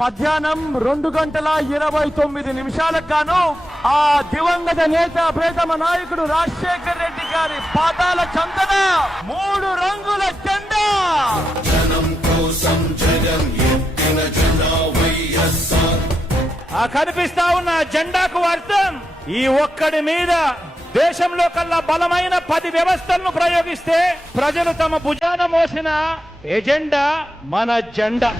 మధ్యాహ్నం 2:29 గాను ఆ దివంగత నేత ప్రియతమ నాయకుడు రాజశేఖర్ రెడ్డి గారి పాదాల చందన 3 రంగుల జెండా కనిపిస్తా ఉన్న జెండాకు అర్థం ఈ ఒక్కడి మీద దేశంలో కల్లా బలమైన 10 వ్యవస్థలను ప్రయోగిస్తే ప్రజలు తమ భుజాన మోసిన ఎజెండా మన జెండా.